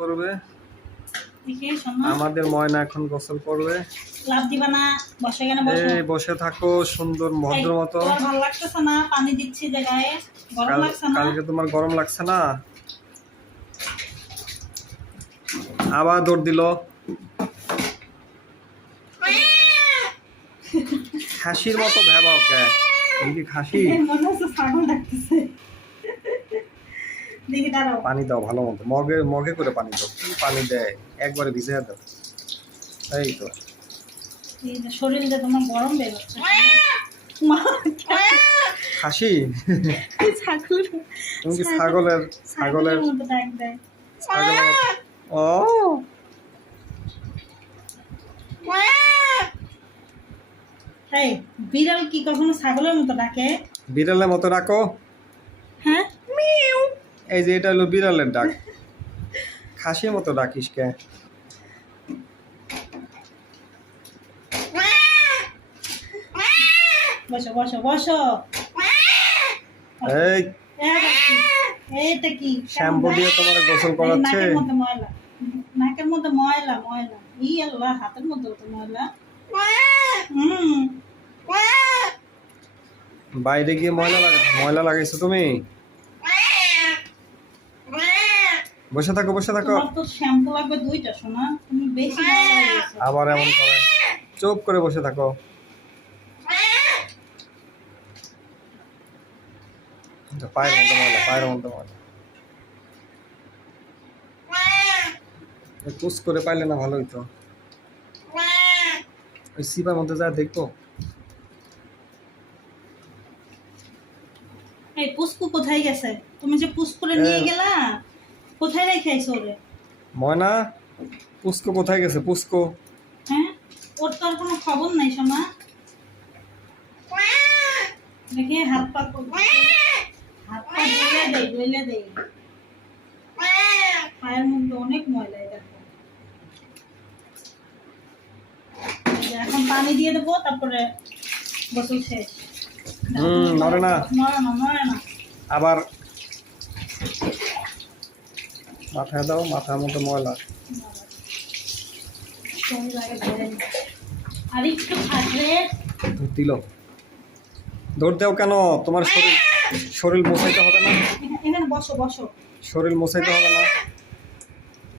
করবে। আমাদের ময়না এখন গোসল করবে। লাভ দিবা না, বসে এখানে বসো। এই বসে থাকো সুন্দর ভদ্র মতো। তোমার ভালো লাগতেছে না? পানি দিচ্ছি যে গায়ে, গরম লাগছে না? কালকে তোমার গরম লাগছে না? আবার দৌড় দিল। খাসির মতো ভেবা ওকে। তুমি কি খাসি? মনে হচ্ছে ছাগল ডাকতেছে। দেখি দাঁড়াও। পানি দাও ভালো মতো, মগে মগে করে পানি দাও। কি পানি দেয়, একবারে ভিজিয়ে দাও। এই তো শরীরটা তোমার গরম বের হচ্ছে। খাসি? ছাগল, তুমি কি ছাগলের ছাগলের মতো ডাক দেয়। ছাগলের ও এই বিড়াল কি কখনো ছাগলের মতো ডাকে? বিড়ালের মতো ডাকো। হ্যাঁ, এই যে এটা হলো বিড়ালের ডাক। খাসির মতো ডাকিস কে? বসো বসো বসো। এই এইটা কি শ্যাম্পু দিয়ে তোমার গোসল করাচ্ছে। নাকের মধ্যে ময়লা, নাকের মধ্যে ময়লা ময়লা। ই আল্লাহ, হাতের মধ্যে তো ময়লা। বাইরে গিয়ে ময়লা লাগাইছো তুমি। বসে থাকো বসে থাকো। তোমার তো শ্যাম্পু লাগবে দুইটা সোনা, তুমি বেশি ময়লা হয়ে গেছো। আবার এমন করে চুপ করে বসে থাকো। পায়ের মধ্যে ময়লা, পায়ের মধ্যে ময়লা। পুস করে পাইলে না ভালো হইতো। ওই সিপার মধ্যে যা দেখবো। এই পুস্কু কোথায় গেছে? তুমি যে পুস করে নিয়ে গেলা, কোথায় রেখেছো ওরে? ময়না, পুস্কো কোথায় গেছে? পুস্কো হ্যাঁ, ওর তো আর কোনো খবর নাই সোনা। দেখি হাত পা ধুইলে দেই। পায়ের মধ্যে অনেক ময়লা, দেখো। এখন পানি দিয়ে দেবো, তারপরে গোসল শেষ। নড়ে না। নড়ে না। আবার মাথায় দাও, মাথার মধ্যে ময়লা। আর একটু থাকলে দিল। দৌড় দাও কেন? তোমার শরীর মোছাইতে হবে না? এখানে বসো বসো। শরীর মোছাইতে হবে না?